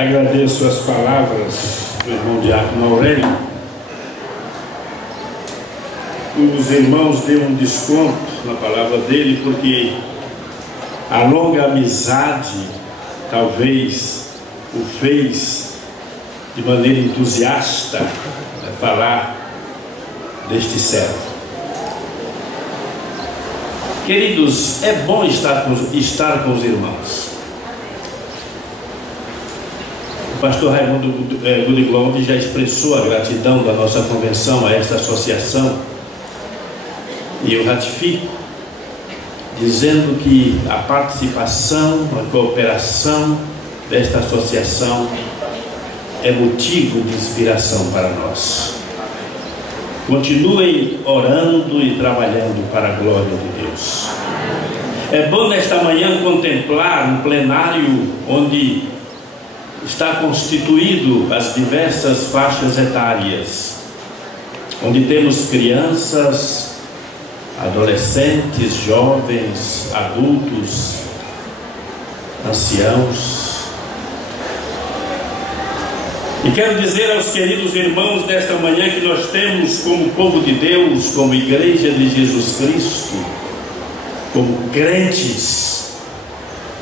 Agradeço as palavras do irmão Diácono Aurélio. Os irmãos deu um desconto na palavra dele, porque a longa amizade talvez o fez de maneira entusiasta falar deste servo. Queridos, é bom estar com os irmãos. O pastor Raimundo Gudiglond já expressou a gratidão da nossa convenção a esta associação, e eu ratifico, dizendo que a participação, a cooperação desta associação é motivo de inspiração para nós. Continuem orando e trabalhando para a glória de Deus. É bom nesta manhã contemplar um plenário onde está constituído as diversas faixas etárias, onde temos crianças, adolescentes, jovens, adultos, anciãos. E quero dizer aos queridos irmãos desta manhã que nós temos, como povo de Deus, como Igreja de Jesus Cristo, como crentes,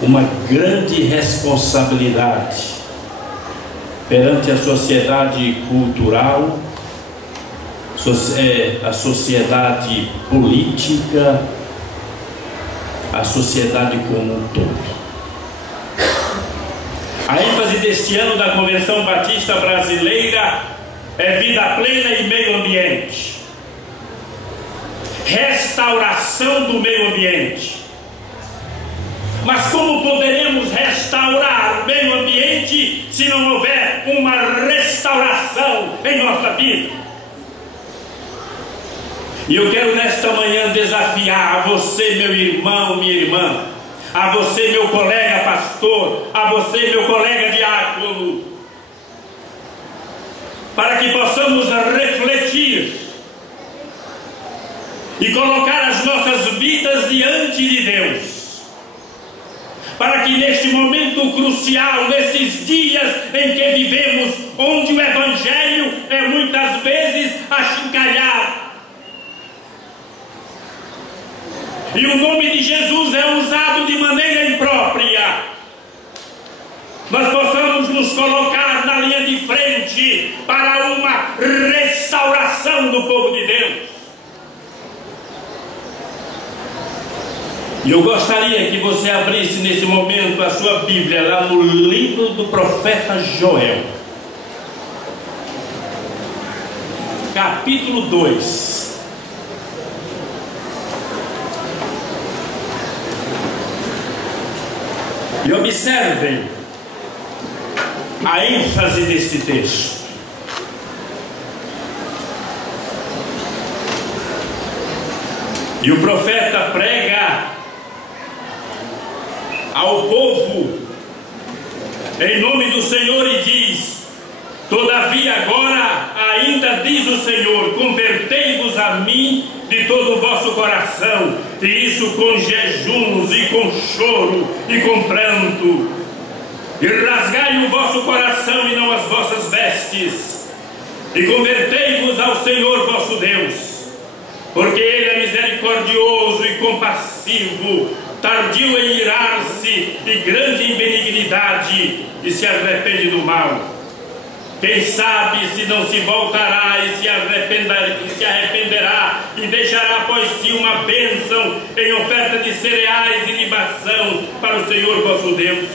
uma grande responsabilidade perante a sociedade cultural, a sociedade política, a sociedade como um todo. A ênfase deste ano da Convenção Batista Brasileira é vida plena e meio ambiente. Restauração do meio ambiente. Mas como poderemos restaurar o meio ambiente se não houver uma restauração em nossa vida? E eu quero nesta manhã desafiar a você, meu irmão, minha irmã, a você, meu colega pastor, a você, meu colega diácono, para que possamos refletir e colocar as nossas vidas diante de Deus, para que neste momento crucial, nesses dias em que vivemos, onde o Evangelho é muitas vezes achincalhado, e o nome de Jesus é usado de maneira imprópria, nós possamos nos colocar na linha de frente para uma restauração do povo de Deus. E eu gostaria que você abrisse nesse momento a sua Bíblia lá no livro do profeta Joel, capítulo 2. E observem a ênfase deste texto. E o profeta prega ao povo em nome do Senhor e diz: todavia agora ainda diz o Senhor, convertei-vos a mim de todo o vosso coração, e isso com jejuns e com choro e com pranto, e rasgai o vosso coração e não as vossas vestes, e convertei-vos ao Senhor vosso Deus, porque Ele é misericordioso e compassivo, tardio em irar-se e grande em benignidade, e se arrepende do mal. Quem sabe se não se voltará e se arrependerá e deixará após si uma bênção em oferta de cereais e libação para o Senhor vosso Deus.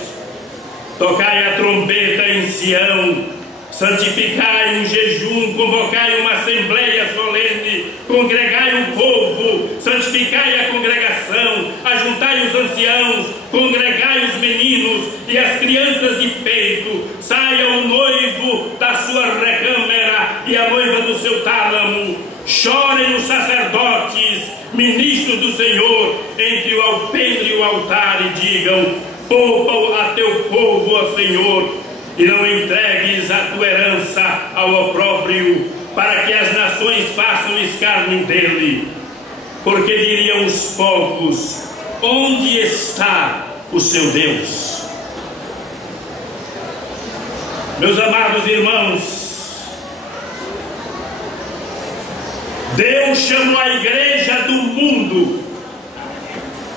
Tocai a trombeta em Sião, santificai um jejum, convocai uma assembleia solene, congregai o povo, santificai a congregação, ajuntai os anciãos, congregai os meninos e as crianças de peito, saia o noivo da sua recâmara e a noiva do seu tálamo, chorem os sacerdotes, ministros do Senhor, entre o alpendre e o altar, e digam: poupa a teu povo, ó Senhor, e não entregues a tua herança ao opróbrio, para que as nações façam escárnio dele. Porque diriam os povos: onde está o seu Deus? Meus amados irmãos, Deus chamou a igreja do mundo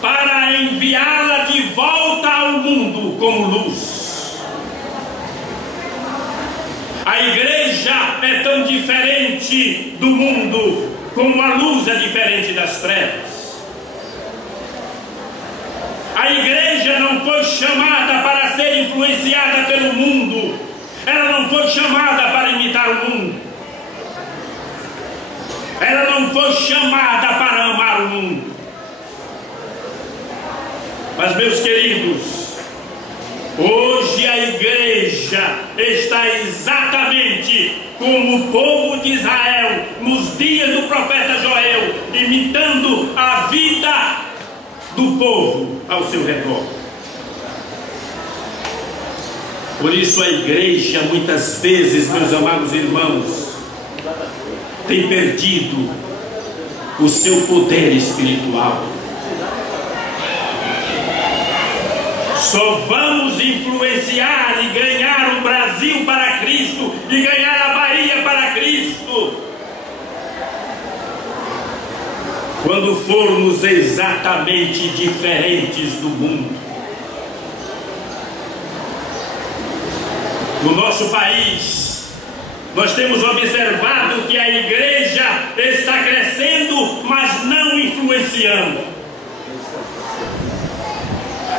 para enviá-la de volta ao mundo como luz. A igreja é tão diferente do mundo como a luz é diferente das trevas. A igreja não foi chamada para ser influenciada pelo mundo. Ela não foi chamada para imitar o mundo. Ela não foi chamada para amar o mundo. Mas, meus queridos, hoje a igreja está exatamente como o povo de Israel nos dias do profeta Joel, imitando a vida do povo ao seu redor. Por isso a igreja muitas vezes, meus amados irmãos, tem perdido o seu poder espiritual. Só vamos influenciar e ganhar o Brasil para Cristo e ganhar a Bahia para Cristo quando formos exatamente diferentes do mundo. No nosso país, nós temos observado que a igreja está crescendo, mas não influenciando.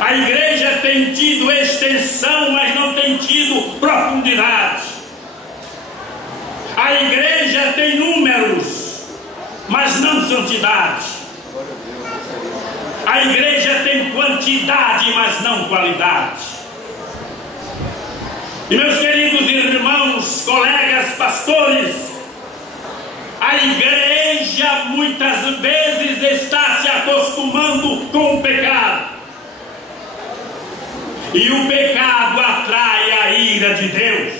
A igreja tem tido extensão, mas não tem tido profundidade. A igreja tem números, mas não santidade. A igreja tem quantidade, mas não qualidade. E, meus queridos irmãos, colegas, pastores, a igreja muitas vezes está se acostumando com o pecado. E o pecado atrai a ira de Deus.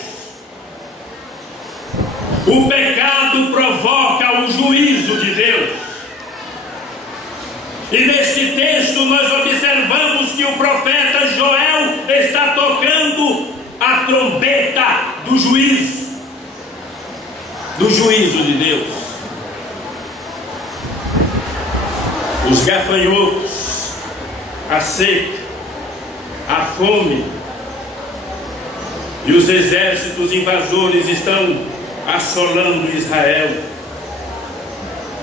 O pecado provoca o juízo de Deus. E neste texto nós observamos que o profeta Joel está tocando a trombeta do juízo de Deus. Os gafanhotos, a seca, a fome e os exércitos invasores estão assolando Israel.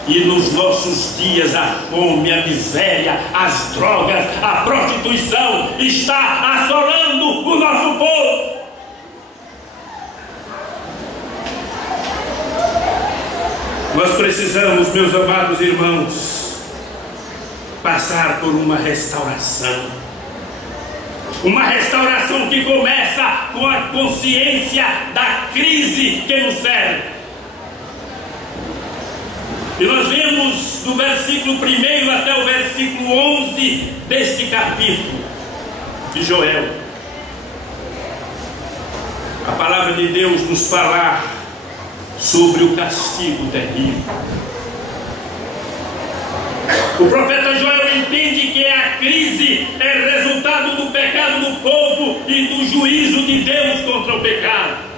E nos nossos dias a fome, a miséria, as drogas, a prostituição está assolando o nosso povo. Nós precisamos, meus amados irmãos, passar por uma restauração. Uma restauração que começa com a consciência da crise que nos serve. E nós vemos do versículo 1 até o versículo 11 deste capítulo de Joel, a palavra de Deus nos falar sobre o castigo terrível. O profeta Joel entende que a crise é resultado do pecado do povo e do juízo de Deus contra o pecado.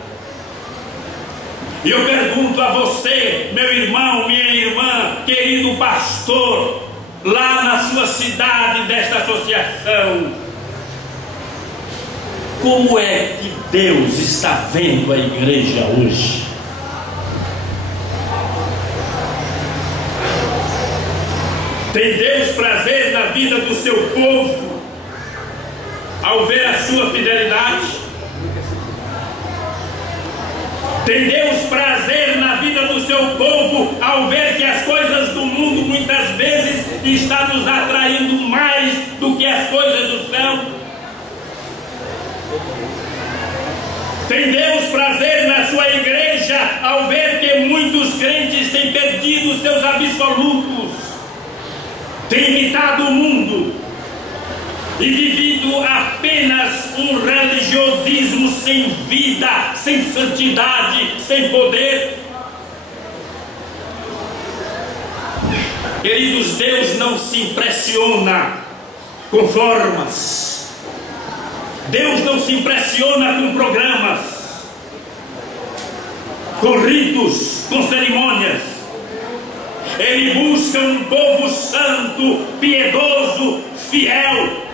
E eu pergunto a você, meu irmão, minha irmã, querido pastor, lá na sua cidade desta associação, como é que Deus está vendo a igreja hoje? Tem Deus prazer na vida do seu povo ao ver a sua fidelidade? Tem Deus prazer na vida do seu povo ao ver que as coisas do mundo muitas vezes estão nos atraindo mais do que as coisas do céu? Tem Deus prazer na sua igreja ao ver que muitos crentes têm perdido seus absolutos, têm imitado o mundo e vivido apenas um religiosismo sem vida, sem santidade, sem poder? Queridos, Deus não se impressiona com formas. Deus não se impressiona com programas. com ritos, com cerimônias. Ele busca um povo santo, piedoso, fiel.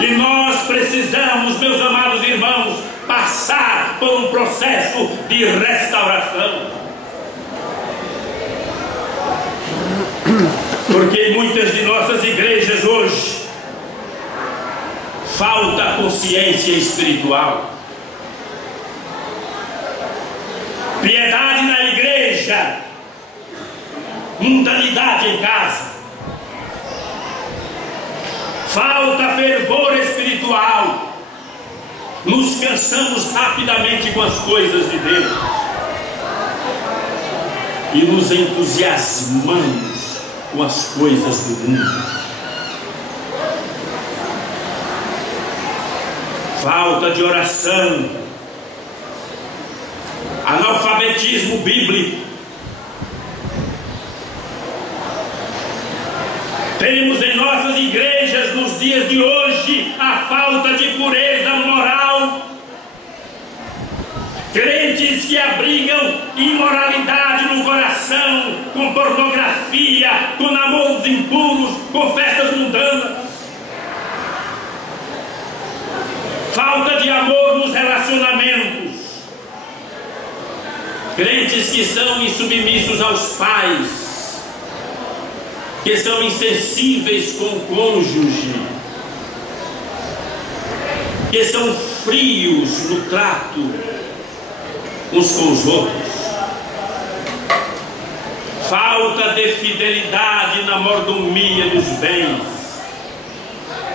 E nós precisamos, meus amados irmãos, passar por um processo de restauração. Porque em muitas de nossas igrejas hoje falta consciência espiritual. Piedade na igreja, mundanidade em casa. Falta fervor espiritual. Nos cansamos rapidamente com as coisas de Deus e nos entusiasmamos com as coisas do mundo. Falta de oração, analfabetismo bíblico. Temos em nossas igrejas, nos dias de hoje, a falta de pureza moral. Crentes que abrigam imoralidade no coração, com pornografia, com namoros impuros, com festas mundanas. Falta de amor nos relacionamentos. Crentes que são insubmissos aos pais, que são insensíveis com o cônjuge, que são frios no trato uns com os outros. Falta de fidelidade na mordomia dos bens.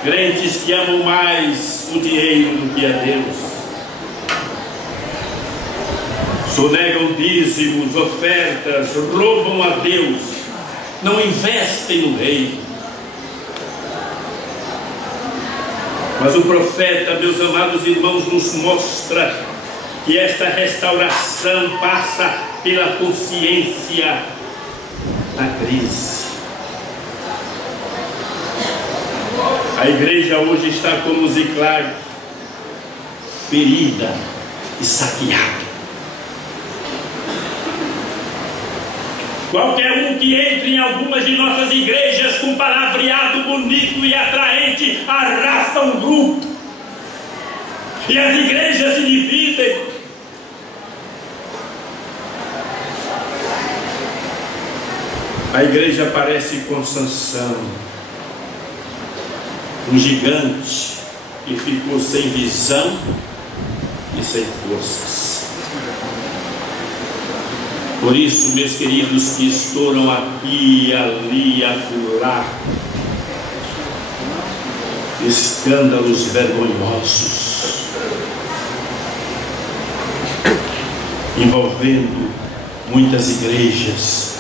Crentes que amam mais o dinheiro do que a Deus. Sonegam dízimos, ofertas, roubam a Deus, não investem no reino. Mas o profeta, meus amados irmãos, nos mostra que esta restauração passa pela consciência da crise. A igreja hoje está como Ziclague, ferida e saqueada. Qualquer um que entre em algumas de nossas igrejas com palavreado bonito e atraente arrasta um grupo. E as igrejas se dividem. A igreja parece com Sansão, um gigante que ficou sem visão e sem forças. Por isso, meus queridos, que estouram aqui, ali, acolá, escândalos vergonhosos, envolvendo muitas igrejas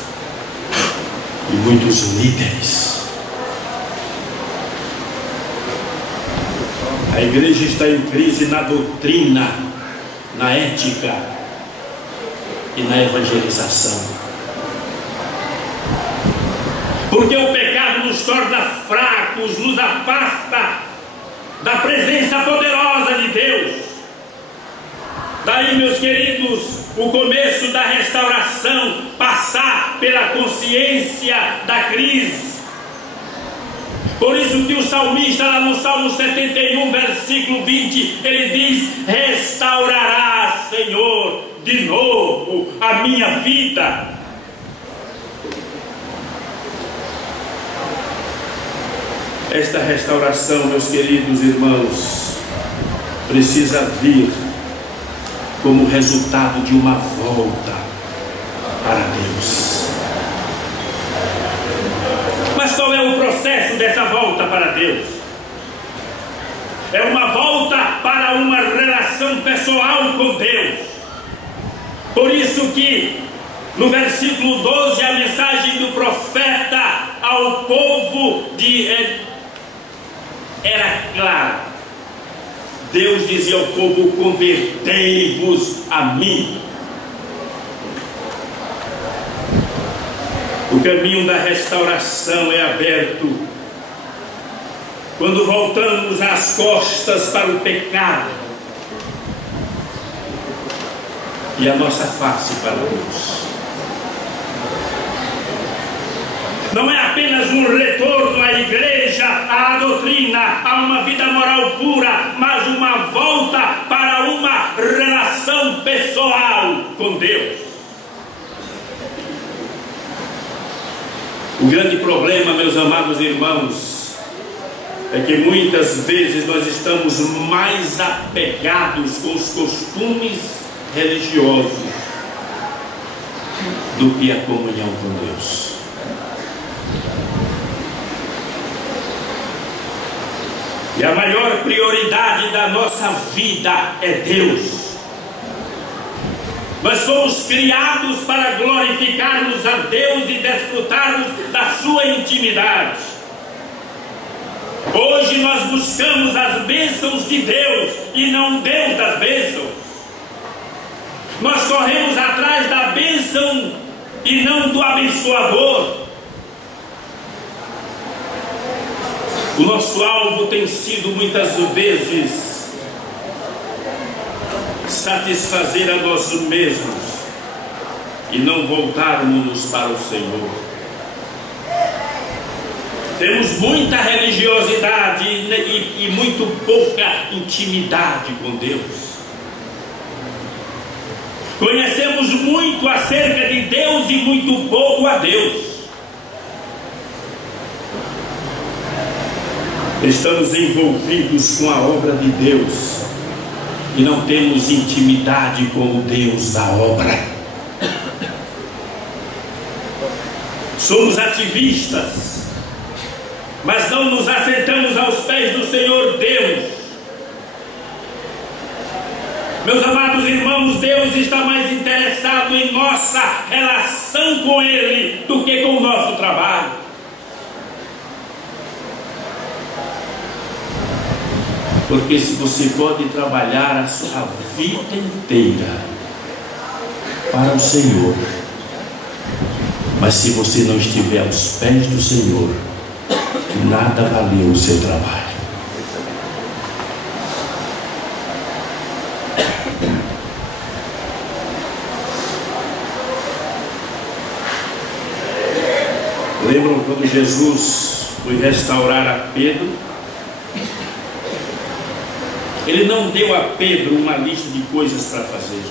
e muitos líderes. A igreja está em crise na doutrina, na ética e na evangelização. Porque o pecado nos torna fracos, nos afasta da presença poderosa de Deus. Daí, meus queridos, o começo da restauração, passar pela consciência da crise. Por isso que o salmista, lá no Salmo 71, versículo 20, ele diz: restaurarás, Senhor, de novo a minha vida. Esta restauração, meus queridos irmãos, precisa vir como resultado de uma volta para Deus. Mas qual é o processo dessa volta para Deus? É uma volta para uma relação pessoal com Deus. Por isso que no versículo 12 a mensagem do profeta ao povo era clara. Deus dizia ao povo: convertei-vos a mim. O caminho da restauração é aberto quando voltamos as costas para o pecado e a nossa face para Deus. Não é apenas um retorno à igreja, à doutrina, a uma vida moral pura, mas uma volta para uma relação pessoal com Deus. O grande problema, meus amados irmãos, é que muitas vezes nós estamos mais apegados com os costumes religiosos do que a comunhão com Deus. E a maior prioridade da nossa vida é Deus. Nós fomos criados para glorificarmos a Deus e desfrutarmos da sua intimidade. Hoje nós buscamos as bênçãos de Deus e não Deus das bênçãos. Nós corremos atrás da bênção e não do abençoador. O nosso alvo tem sido muitas vezes satisfazer a nós mesmos e não voltarmos para o Senhor. Temos muita religiosidade e muito pouca intimidade com Deus. Conhecemos muito acerca de Deus e muito pouco a Deus. Estamos envolvidos com a obra de Deus e não temos intimidade com o Deus da obra. Somos ativistas, mas não nos assentamos aos pés do Senhor Deus. Meus amados irmãos, Deus está mais interessado em nossa relação com Ele do que com o nosso trabalho. Porque se você pode trabalhar a sua vida inteira para o Senhor, mas se você não estiver aos pés do Senhor, nada valeu o seu trabalho. Lembram quando Jesus foi restaurar a Pedro? Ele não deu a Pedro uma lista de coisas para fazer.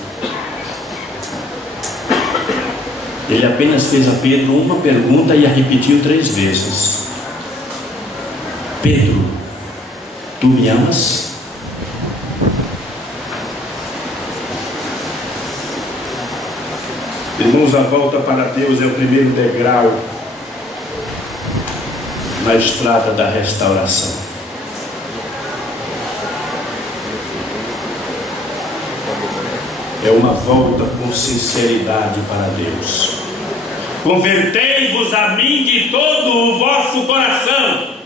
Ele apenas fez a Pedro uma pergunta e a repetiu 3 vezes. Pedro, tu me amas? Irmãos, a volta para Deus é o primeiro degrau na estrada da restauração. É uma volta com sinceridade para Deus. Convertei-vos a mim de todo o vosso coração.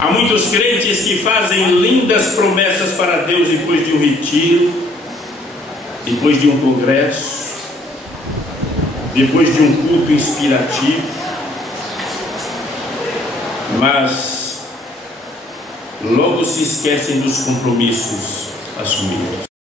Há muitos crentes que fazem lindas promessas para Deus depois de um retiro, depois de um congresso, depois de um culto inspirativo, mas logo se esquecem dos compromissos assumidos.